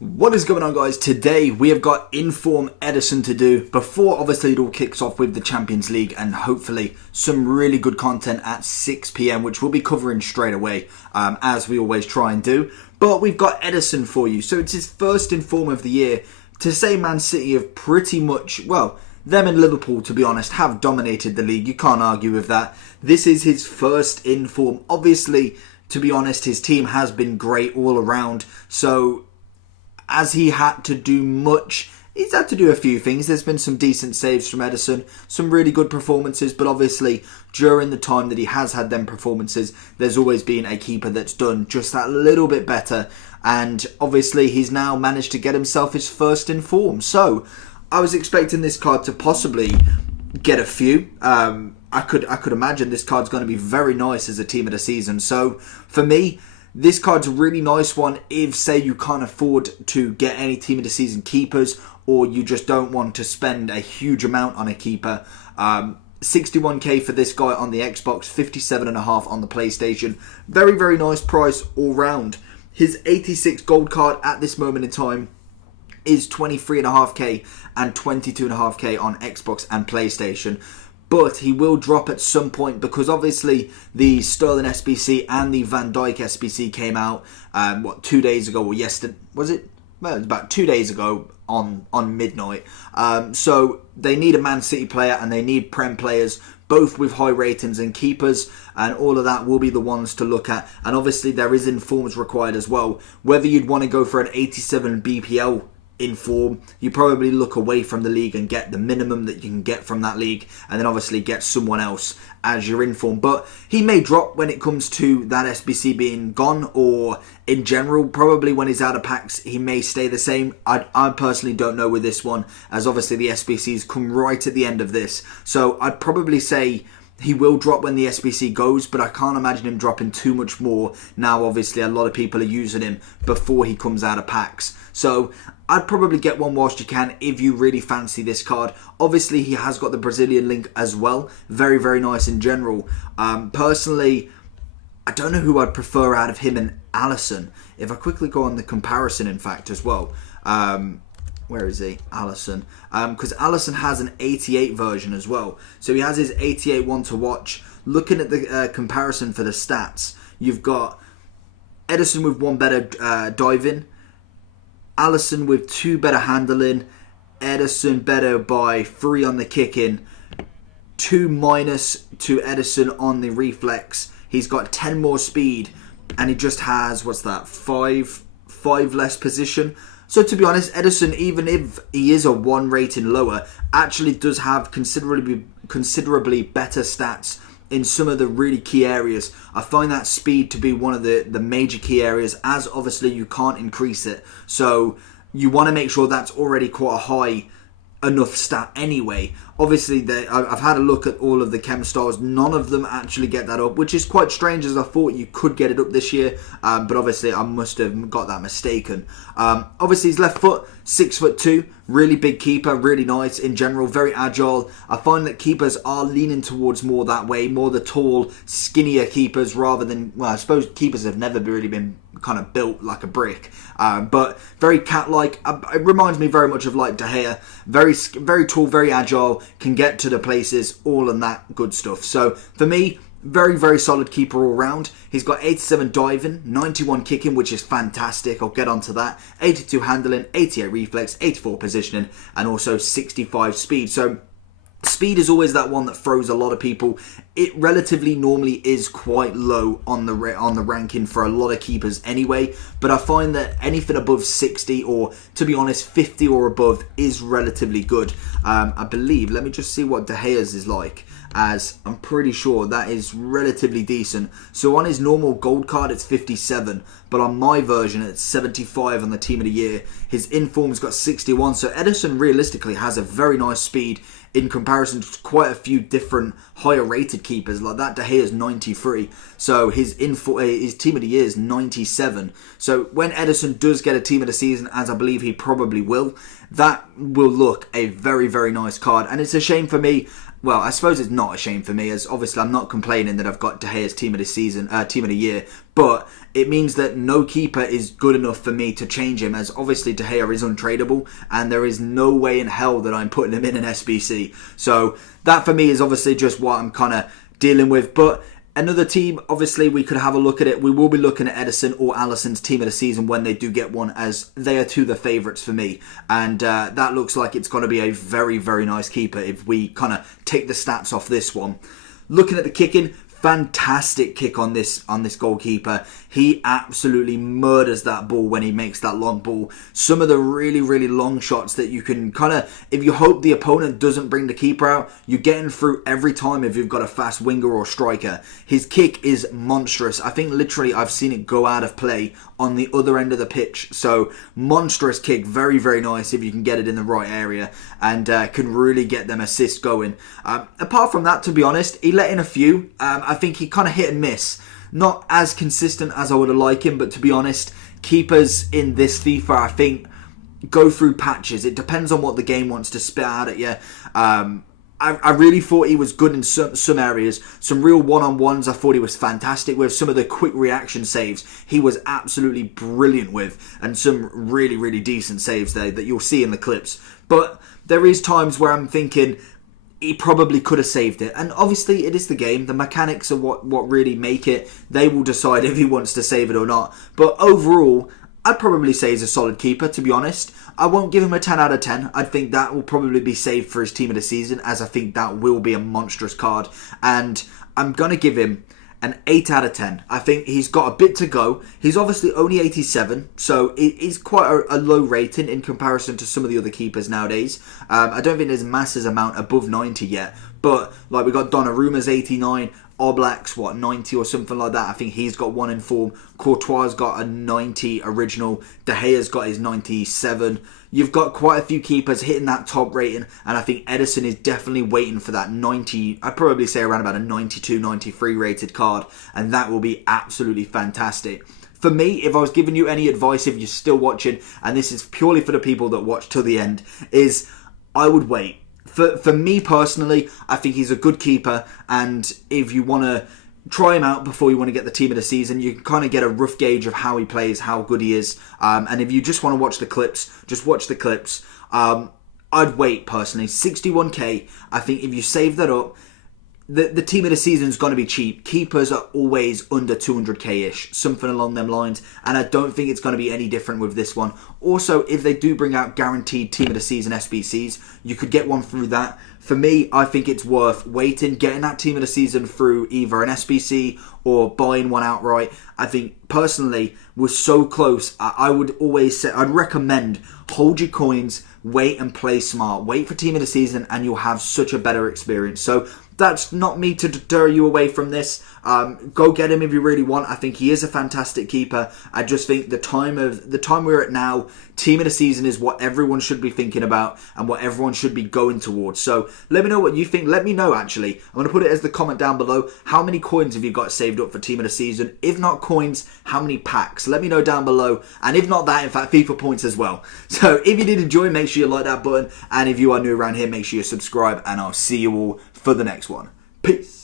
What is going on, guys? Today we have got Inform Ederson to do before obviously it all kicks off with the Champions League and hopefully some really good content at 6 p.m, which we'll be covering straight away as we always try and do. But we've got Ederson for you. So it's his first Inform of the year. To say Man City have pretty much, well, them and Liverpool, to be honest, have dominated the league. You can't argue with that. This is his first Inform. Obviously, to be honest, his team has been great all around. So as he had to do much, he's had to do a few things. There's been some decent saves from Ederson, some really good performances, but obviously during the time that he has had them performances, there's always been a keeper that's done just that little bit better, and obviously he's now managed to get himself his first Inform. So I was expecting this card to possibly get a few. I could imagine this card's going to be very nice as a team of the season. So for me, this card's a really nice one if, say, you can't afford to get any team of the season keepers, or you just don't want to spend a huge amount on a keeper. 61k for this guy on the Xbox, 57.5 on the PlayStation. Very, very nice price all round. His 86 gold card at this moment in time is 23.5k and 22.5k on Xbox and PlayStation. But he will drop at some point because obviously the Sterling SBC and the Van Dijk SBC came out 2 days ago, or yesterday, was it? Well, it was about 2 days ago on midnight. So they need a Man City player and they need Prem players, both with high ratings and keepers, and all of that will be the ones to look at. And obviously there is Informs required as well. Whether you'd want to go for an 87 BPL Inform, you probably look away from the league and get the minimum that you can get from that league, and then obviously get someone else as your Inform. But he may drop when it comes to that SBC being gone, or in general, probably when he's out of packs, he may stay the same. I personally don't know with this one, as obviously the SBCs come right at the end of this. So I'd probably say he will drop when the SBC goes, but I can't imagine him dropping too much more. Now, obviously, a lot of people are using him before he comes out of packs. So I'd probably get one whilst you can if you really fancy this card. Obviously, he has got the Brazilian link as well. Very, very nice in general. Personally, I don't know who I'd prefer out of him and Ederson. If I quickly go on the comparison, in fact, as well. Where is he? Ederson. Because Ederson has an 88 version as well. So he has his 88 one to watch. Looking at the comparison for the stats, you've got Ederson with one better diving, Ederson with 2 better handling, Ederson better by 3 on the kicking, 2 minus to Ederson on the reflex. He's got 10 more speed, and he just has, what's that, 5 less position. So to be honest, Ederson, even if he is a 1 rating lower, actually does have considerably better stats in some of the really key areas. I find that speed to be one of the major key areas, as obviously you can't increase it. So you want to make sure that's already quite a high enough stat anyway. Obviously, I've had a look at all of the chem stars. None of them actually get that up, which is quite strange, as I thought you could get it up this year. But obviously, I must have got that mistaken. Obviously, his left foot, 6'2", really big keeper, really nice in general, very agile. I find that keepers are leaning towards more that way, more the tall, skinnier keepers rather than, well, I suppose keepers have never really been kind of built like a brick, but very cat-like. It reminds me very much of like De Gea. Very tall, very agile, can get to the places, all and that good stuff. So for me, very, very solid keeper all round. He's got 87 diving, 91 kicking, which is fantastic. I'll get onto that. 82 handling, 88 reflex, 84 positioning, and also 65 speed. So speed is always that one that throws a lot of people. It relatively normally is quite low on the ranking for a lot of keepers anyway, but I find that anything above 60, or to be honest 50 or above, is relatively good. I believe, let me just see what De Gea's is like, as I'm pretty sure that is relatively decent. So on his normal gold card it's 57, but on my version it's 75 on the team of the year. His Inform's got 61, so Ederson realistically has a very nice speed in comparison to quite a few different higher rated keepers like that. De Gea is 93, so his team of the year is 97. So when Ederson does get a team of the season, as I believe he probably will, that will look a very, very nice card. And it's a shame for me, well, I suppose it's not a shame for me, as obviously I'm not complaining that I've got De Gea's team of the season, team of the year, but it means that no keeper is good enough for me to change him, as obviously De Gea is untradeable, and there is no way in hell that I'm putting him in an SBC. So that for me is obviously just what I'm kind of dealing with. But another team, obviously, we could have a look at it. We will be looking at Ederson or Alisson's team of the season when they do get one, as they are two of the favourites for me. And that looks like it's going to be a very, very nice keeper if we kind of take the stats off this one. Looking at the kicking, fantastic kick on this goalkeeper. He absolutely murders that ball when he makes that long ball. Some of the really, really long shots that you can kind of, if you hope the opponent doesn't bring the keeper out, you're getting through every time if you've got a fast winger or striker. His kick is monstrous. I think literally I've seen it go out of play on the other end of the pitch. So monstrous kick, very, very nice if you can get it in the right area, and can really get them assists going. Apart from that, to be honest, he let in a few. I think he kind of hit and miss. Not as consistent as I would have liked him, but to be honest, keepers in this FIFA, I think, go through patches. It depends on what the game wants to spit out at you. I really thought he was good in some areas. Some real one-on-ones I thought he was fantastic with. Some of the quick reaction saves he was absolutely brilliant with. And some really, really decent saves there that you'll see in the clips. But there is times where I'm thinking he probably could have saved it. And obviously it is the game. The mechanics are what really make it. They will decide if he wants to save it or not. But overall, I'd probably say he's a solid keeper, to be honest. I won't give him a 10 out of 10. I think that will probably be saved for his team of the season, as I think that will be a monstrous card. And I'm going to give him an 8 out of 10. I think he's got a bit to go. He's obviously only 87, so it is quite a low rating in comparison to some of the other keepers nowadays. I don't think there's a massive amount above 90 yet. But like we got Donnarumma's 89, Oblak's 90 or something like that. I think he's got one in form. Courtois got a 90 original. De Gea's got his 97. You've got quite a few keepers hitting that top rating, and I think Ederson is definitely waiting for that 90. I'd probably say around about a 92, 93 rated card, and that will be absolutely fantastic. For me, if I was giving you any advice, if you're still watching, and this is purely for the people that watch till the end, is I would wait. For me personally, I think he's a good keeper, and if you want to try him out before you want to get the team of the season, you can kind of get a rough gauge of how he plays, how good he is, and if you just want to watch the clips, just watch the clips. I'd wait personally. 61k, I think if you save that up, the team of the season is going to be cheap. Keepers are always under 200k-ish, something along them lines, and I don't think it's going to be any different with this one. Also, if they do bring out guaranteed team of the season SBCs, you could get one through that. For me, I think it's worth waiting, getting that team of the season through either an SBC or buying one outright. I think, personally, we're so close. I would always say, I'd recommend hold your coins, wait and play smart. Wait for team of the season and you'll have such a better experience. So that's not me to deter you away from this. Go get him if you really want. I think he is a fantastic keeper. I just think the time we're at now, team of the season is what everyone should be thinking about and what everyone should be going towards. So let me know what you think. Let me know, actually. I'm going to put it as the comment down below. How many coins have you got saved up for team of the season? If not coins, how many packs? Let me know down below. And if not that, in fact, FIFA points as well. So if you did enjoy, make sure you like that button. And if you are new around here, make sure you subscribe. And I'll see you all for the next one. Peace.